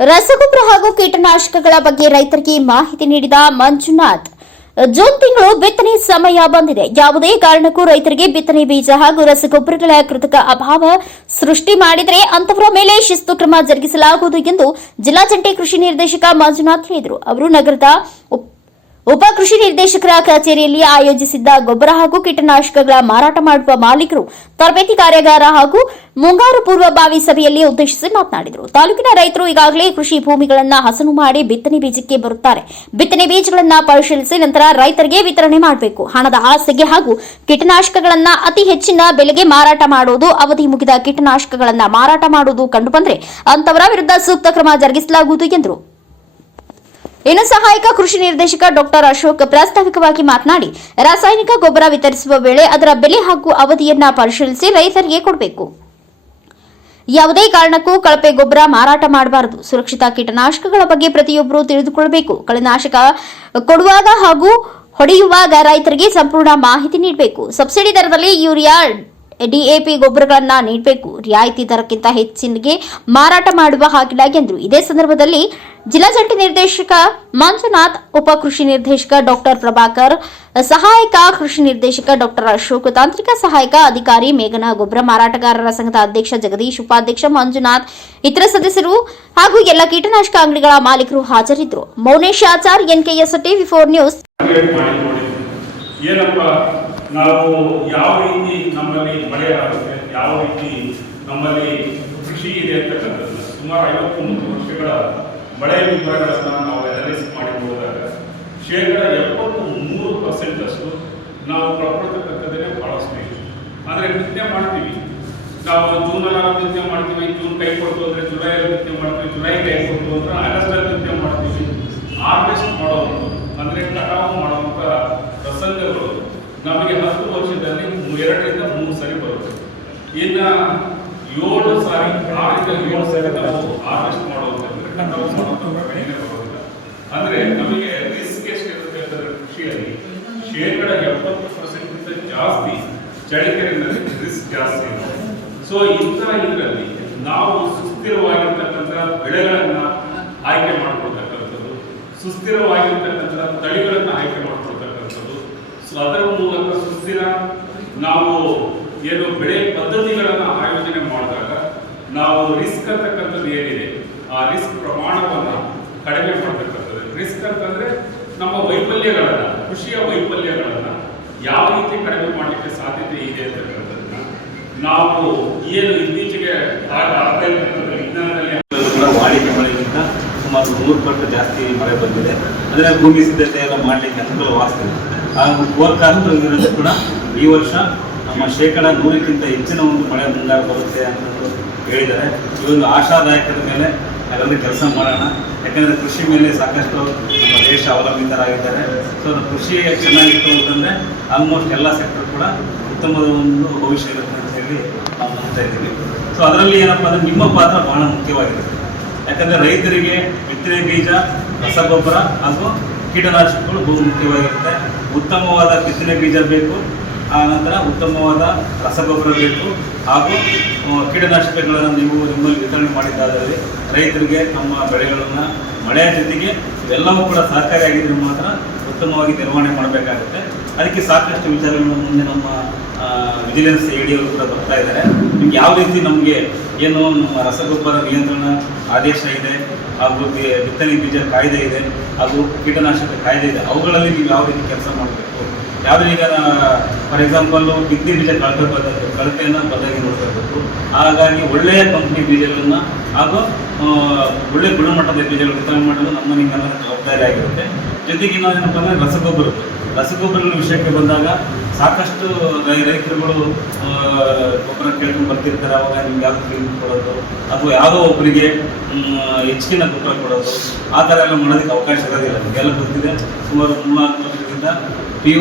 ರಸಗೊಬ್ಬರ ಹಾಗೂ ಕೀಟನಾಶಕಗಳ ಬಗ್ಗೆ ರೈತರಿಗೆ ಮಾಹಿತಿ ನೀಡಿದ ಮಂಜುನಾಥ್, ಜೂನ್ ತಿಂಗಳು ಬಿತ್ತನೆ ಸಮಯ ಬಂದಿದೆ. ಯಾವುದೇ ಕಾರಣಕ್ಕೂ ರೈತರಿಗೆ ಬಿತ್ತನೆ ಬೀಜ ಹಾಗೂ ರಸಗೊಬ್ಬರಗಳ ಕೃತಕ ಅಭಾವ ಸೃಷ್ಟಿ ಮಾಡಿದರೆ ಅಂತವರ ಮೇಲೆ ಶಿಸ್ತು ಕ್ರಮ ಜರುಗಿಸಲಾಗುವುದು ಎಂದು ಜಿಲ್ಲಾ ಜಂಟಿ ಕೃಷಿ ನಿರ್ದೇಶಕ ಮಂಜುನಾಥ್ ಹೇಳಿದರು. ಅವರು ನಗರದ ಉಪ್- ಕೃಷಿ ನಿರ್ದೇಶಕರ ಕಚೇರಿಯಲ್ಲಿ ಆಯೋಜಿಸಿದ್ದ ಗೊಬ್ಬರ ಹಾಗೂ ಕೀಟನಾಶಕಗಳ ಮಾರಾಟ ಮಾಡುವ ಮಾಲೀಕರು ತರಬೇತಿ ಕಾರ್ಯಾಗಾರ ಹಾಗೂ ಮುಂಗಾರು ಪೂರ್ವಭಾವಿ ಸಭೆಯಲ್ಲಿ ಉದ್ದೇಶಿಸಿ ಮಾತನಾಡಿದರು. ತಾಲೂಕಿನ ರೈತರು ಈಗಾಗಲೇ ಕೃಷಿ ಭೂಮಿಗಳನ್ನು ಹಸನು ಮಾಡಿ ಬಿತ್ತನೆ ಬೀಜಕ್ಕೆ ಬರುತ್ತಾರೆ. ಬಿತ್ತನೆ ಬೀಜಗಳನ್ನು ಪರಿಶೀಲಿಸಿ ನಂತರ ರೈತರಿಗೆ ವಿತರಣೆ ಮಾಡಬೇಕು. ಹಣದ ಆಸೆಗೆ ಹಾಗೂ ಕೀಟನಾಶಕಗಳನ್ನ ಅತಿ ಹೆಚ್ಚಿನ ಬೆಲೆಗೆ ಮಾರಾಟ ಮಾಡುವುದು ಅವಧಿ ಮುಗಿದ ಕೀಟನಾಶಕಗಳನ್ನ ಮಾರಾಟ ಮಾಡುವುದು ಕಂಡುಬಂದರೆ ಅಂತವರ ವಿರುದ್ಧ ಸೂಕ್ತ ಕ್ರಮ ಜರುಗಿಸಲಾಗುವುದು ಎಂದರು. ಇನ್ನು ಸಹಾಯಕ ಕೃಷಿ ನಿರ್ದೇಶಕ ಡಾಕ್ಟರ್ ಅಶೋಕ್ ಪ್ರಾಸ್ತಾವಿಕವಾಗಿ ಮಾತನಾಡಿ, ರಾಸಾಯನಿಕ ಗೊಬ್ಬರ ವಿತರಿಸುವ ವೇಳೆ ಅದರ ಬೆಲೆ ಹಾಗೂ ಅವಧಿಯನ್ನ ಪರಿಶೀಲಿಸಿ ರೈತರಿಗೆ ಕೊಡಬೇಕು. ಯಾವುದೇ ಕಾರಣಕ್ಕೂ ಕಳಪೆ ಗೊಬ್ಬರ ಮಾರಾಟ ಮಾಡಬಾರದು. ಸುರಕ್ಷಿತ ಕೀಟನಾಶಕಗಳ ಬಗ್ಗೆ ಪ್ರತಿಯೊಬ್ಬರು ತಿಳಿದುಕೊಳ್ಳಬೇಕು. ಕಳೆನಾಶಕ ಕೊಡುವಾಗ ಹಾಗೂ ಹೊಡೆಯುವಾಗ ರೈತರಿಗೆ ಸಂಪೂರ್ಣ ಮಾಹಿತಿ ನೀಡಬೇಕು. ಸಬ್ಸಿಡಿ ದರದಲ್ಲಿ ಯೂರಿಯಾ ಡಿಎಪಿ ಗೊಬ್ಬರಗಳನ್ನ ನೀಡಬೇಕು. ರಿಯಾಯಿತಿ ದರಕ್ಕಿಂತ ಹೆಚ್ಚಿನಗೆ ಮಾರಾಟ ಮಾಡುವ ಹಾಗಿಲ್ಲ ಎಂದರು ಇದೇ ಸಂದರ್ಭದಲ್ಲಿ ಜಿಲ್ಲಾ ಜಂಟಿ ನಿರ್ದೇಶಕ ಮಂಜುನಾಥ್, ಉಪ ಕೃಷಿ ನಿರ್ದೇಶಕ ಡಾಕ್ಟರ್ ಪ್ರಭಾಕರ್, ಸಹಾಯಕ ಕೃಷಿ ನಿರ್ದೇಶಕ ಡಾಕ್ಟರ್ ಅಶೋಕ್, ತಾಂತ್ರಿಕ ಸಹಾಯಕ ಅಧಿಕಾರಿ ಮೇಘನಾ, ಗೊಬ್ಬರ ಮಾರಾಟಗಾರರ ಸಂಘದ ಅಧ್ಯಕ್ಷ ಜಗದೀಶ್, ಉಪಾಧ್ಯಕ್ಷ ಮಂಜುನಾಥ್, ಇತರ ಸದಸ್ಯರು ಹಾಗೂ ಎಲ್ಲ ಕೀಟನಾಶಕ ಅಂಗಡಿಗಳ ಮಾಲೀಕರು ಹಾಜರಿದ್ದರು. Mounesh Achar NKS TV four news. ನಾವು ಯಾವ ರೀತಿ ನಮ್ಮಲ್ಲಿ ಮಳೆ ಆಗುತ್ತೆ, ಯಾವ ರೀತಿ ನಮ್ಮಲ್ಲಿ ಕೃಷಿ ಇದೆ ಅಂತಕ್ಕಂಥದ್ದು ಸುಮಾರು ಐವತ್ತೊಂಬತ್ತು ವರ್ಷಗಳ ಮಳೆ ವಿವರಗಳನ್ನು ನಾವು ಅನಲೈಸ್ ಮಾಡಿ ನೋಡಿದಾಗ ಶೇಕಡ ಎಪ್ಪತ್ತು ಮೂರು ಪರ್ಸೆಂಟ್ ಅಷ್ಟು ನಾವು ಕಳ್ಕೊಳ್ತಕ್ಕಂಥದ್ದೇ ಭಾಳ ಇದೆ ಆದರೆ ನಿತ್ಯ ಮಾಡ್ತೀವಿ. ನಾವು ಜೂನಲ್ಲಿ ನಿತ್ಯ ಮಾಡ್ತೀವಿ, ಜೂನ್ ಕೈ ಕೊಡ್ತು ಅಂದರೆ ಜುಲೈಯಲ್ಲಿ ನಿತ್ಯ ಮಾಡ್ತೀವಿ, ಜುಲೈ ಕೈ ಕೊಡ್ತು ಅಂದರೆ ಆಗಸ್ಟಲ್ಲಿ ನಿತ್ಯ ಮಾಡ್ತೀವಿ. ಹಾರ್ವೆಸ್ಟ್ ಮಾಡೋದು ಅಂದರೆ ಕಟಾವು ಮಾಡುವಂಥ ಪ್ರಸಂಗಗಳು. ನಮಗೆ ಹತ್ತು ವರ್ಷದಲ್ಲಿ ಎರಡರಿಂದ ಮೂರು ಸಾರಿ ಬರುತ್ತೆ. ಇನ್ನ ಏಳು ಸಾರಿ ಆರಿಂದ ಏಳು ಸಾರಿ ನಾವು ಹಾರ್ವೆಸ್ಟ್ ಮಾಡೋದಂದ್ರೆ ಅಂದ್ರೆ ನಮಗೆ ರಿಸ್ಕ್ ಎಷ್ಟಿರುತ್ತೆ ಅಂತಂದ್ರೆ ಕೃಷಿಯಲ್ಲಿ ಶೇಕಡ ಎಪ್ಪತ್ತು ಪರ್ಸೆಂಟ್ ಜಾಸ್ತಿ ಚಳಿಕೆರೆಯಲ್ಲಿ ರಿಸ್ಕ್ ಜಾಸ್ತಿ ಇದೆ ಸೊ ಇಂಥ ಇದರಲ್ಲಿ ನಾವು ಸುಸ್ಥಿರವಾಗಿರ್ತಕ್ಕಂಥ ಬೆಳೆಗಳನ್ನು ಆಯ್ಕೆ ಮಾಡ್ಕೊಳ್ತಕ್ಕಂಥದ್ದು, ಸುಸ್ಥಿರವಾಗಿರ್ತಕ್ಕಂಥ ತಳಿಗಳನ್ನು ಆಯ್ಕೆ ಮಾಡ್ಕೊಳ್ತಕ್ಕಂಥದ್ದು. ಸೊ ಅದರ ಏನು ಬೆಳೆ ಪದ್ಧತಿಗಳನ್ನ ಆಯೋಜನೆ ಮಾಡಿದಾಗ ನಾವು ರಿಸ್ಕ್ ಅಂತಕ್ಕಂಥದ್ದು ಏನಿದೆ, ಆ ರಿಸ್ಕ್ ಪ್ರಮಾಣವನ್ನು ಕಡಿಮೆ ಮಾಡ್ತಕ್ಕಂಥದ್ದು ರಿಸ್ಕ್ ಅಂತಂದ್ರೆ ನಮ್ಮ ವೈಫಲ್ಯಗಳನ್ನ, ಕೃಷಿಯ ವೈಫಲ್ಯಗಳನ್ನು ಯಾವ ರೀತಿ ಕಡಿಮೆ ಮಾಡಲಿಕ್ಕೆ ಸಾಧ್ಯತೆ ಇದೆ ಅಂತಕ್ಕಂಥದ್ದನ್ನ ನಾವು ಏನು ಇತ್ತೀಚೆಗೆ ಆಗ ಆಗ್ತಾ ಇರ್ತಕ್ಕಂಥ ವಿಜ್ಞಾನದಲ್ಲಿ ಮಳೆಗಿಂತ ಸುಮಾರು ನೂರು ಪಟ್ಟು ಜಾಸ್ತಿ ಮಳೆ ಬಂದಿದೆ. ಅಂದರೆ ಭೂಮಿ ಸಿದ್ಧತೆ ಎಲ್ಲ ಮಾಡಲಿಕ್ಕೆ ಅನುಕೂಲವಾಗ್ತದೆ. ಆ ಕೂಡ ಈ ವರ್ಷ ಶೇಕಡ ನೂರಕ್ಕಿಂತ ಹೆಚ್ಚಿನ ಒಂದು ಮಳೆ ಮುಂಗಾರು ಬರುತ್ತೆ ಅಂತ ಹೇಳಿದ್ದಾರೆ. ಈ ಒಂದು ಆಶಾದಾಯಕದ ಮೇಲೆ ಅದರಲ್ಲಿ ಕೆಲಸ ಮಾಡೋಣ. ಯಾಕೆಂದರೆ ಕೃಷಿ ಮೇಲೆ ಸಾಕಷ್ಟು ನಮ್ಮ ದೇಶ ಅವಲಂಬಿತರಾಗಿದ್ದಾರೆ. ಸೊ ಕೃಷಿ ಚೆನ್ನಾಗಿತ್ತು ಅಂತಂದರೆ ಆಲ್ಮೋಸ್ಟ್ ಎಲ್ಲ ಸೆಕ್ಟರ್ ಕೂಡ ಉತ್ತಮವಾದ ಒಂದು ಭವಿಷ್ಯ ಇರುತ್ತೆ ಅಂತ ಹೇಳಿ ನಾವು ನೋಡ್ತಾ ಇದ್ದೀವಿ. ಸೊ ಅದರಲ್ಲಿ ಏನಪ್ಪ ಅಂದರೆ ನಿಮ್ಮ ಪಾತ್ರ ಬಹಳ ಮುಖ್ಯವಾಗಿರುತ್ತೆ ಯಾಕಂದರೆ ರೈತರಿಗೆ ಬಿತ್ತನೆ ಬೀಜ, ರಸಗೊಬ್ಬರ ಹಾಗೂ ಕೀಟನಾಶಕಗಳು ಬಹು ಮುಖ್ಯವಾಗಿರುತ್ತೆ. ಉತ್ತಮವಾದ ಬಿತ್ತನೆ ಬೀಜ ಬೇಕು ಆ ನಂತರ ಉತ್ತಮವಾದ ರಸಗೊಬ್ಬರ ಬೇಕು ಹಾಗೂ ಕೀಟನಾಶಕಗಳನ್ನು ನೀವು ನಿಮ್ಮಲ್ಲಿ ವಿತರಣೆ ಮಾಡಿದ್ದಾದಲ್ಲಿ ರೈತರಿಗೆ ನಮ್ಮ ಬೆಳೆಗಳನ್ನು ಮಳೆಯ ಜೊತೆಗೆ ಇವೆಲ್ಲವೂ ಕೂಡ ಸಹಕಾರಿಯಾಗಿದ್ದರೆ ಮಾತ್ರ ಉತ್ತಮವಾಗಿ ನಿರ್ವಹಣೆ ಮಾಡಬೇಕಾಗುತ್ತೆ. ಅದಕ್ಕೆ ಸಾಕಷ್ಟು ವಿಚಾರಗಳನ್ನು ಮುಂದೆ ನಮ್ಮ ವಿಜಿಲೆನ್ಸ್ ಎಡಿಯವರು ಕೂಡ ಬರ್ತಾ ಇದ್ದಾರೆ. ನಿಮ್ಗೆ ಯಾವ ರೀತಿ ನಮಗೆ ಏನು ನಮ್ಮ ರಸಗೊಬ್ಬರ ನಿಯಂತ್ರಣ ಆದೇಶ ಇದೆ, ಹಾಗೂ ಬಿತ್ತನೆ ಬೀಜ ಕಾಯ್ದೆ ಇದೆ, ಹಾಗೂ ಕೀಟನಾಶಕ ಕಾಯ್ದೆ ಇದೆ, ಅವುಗಳಲ್ಲಿ ನೀವು ಯಾವ ರೀತಿ ಕೆಲಸ ಮಾಡಬೇಕು? ಯಾವುದೇ ಈಗ ಫಾರ್ ಎಕ್ಸಾಂಪಲ್ಲು ಬಿದ್ದಿ ಬೀಜ ಕಳಪೆ ಬಂದ ಕಳಪೆಯನ್ನು ಬದಲಾಗಿ ನೋಡ್ಕೋಬೇಕು ಹಾಗಾಗಿ ಒಳ್ಳೆಯ ಕಂಪ್ನಿ ಬೀಜಗಳನ್ನು ಹಾಗೂ ಒಳ್ಳೆಯ ಒಳ್ಳೆ ಗುಣಮಟ್ಟದ ಬೀಜಗಳು ವಿತರಣೆ ಮಾಡಲು ನಮ್ಮ ನಿಮ್ಮ ಜವಾಬ್ದಾರಿ ಆಗಿರುತ್ತೆ. ಜೊತೆಗೆ ಏನಪ್ಪ ಅಂದರೆ ರಸಗೊಬ್ಬರ. ರಸಗೊಬ್ಬರಗಳ ವಿಷಯಕ್ಕೆ ಬಂದಾಗ ಸಾಕಷ್ಟು ರೈತರುಗಳು ಗೊಬ್ಬರ ಕೇಳ್ಕೊಂಡು ಬರ್ತಿರ್ತಾರೆ. ಅವಾಗ ನಿಮ್ಗೆ ಯಾವ್ದು ಕ್ಲೀನ್ ಕೊಡೋದು, ಅಥವಾ ಯಾವುದೋ ಒಬ್ಬರಿಗೆ ಹೆಚ್ಚಿನ ಗೊಬ್ಬರ ಕೊಡೋದು, ಆ ಥರ ಎಲ್ಲ ಮಾಡೋದಕ್ಕೆ ಅವಕಾಶ ಇರೋದಿಲ್ಲ. ನಿಮಗೆಲ್ಲ ಗೊತ್ತಿದೆ, ಸುಮಾರು ಮೂರ್ನಾಲ್ಕು ವರ್ಷದಿಂದ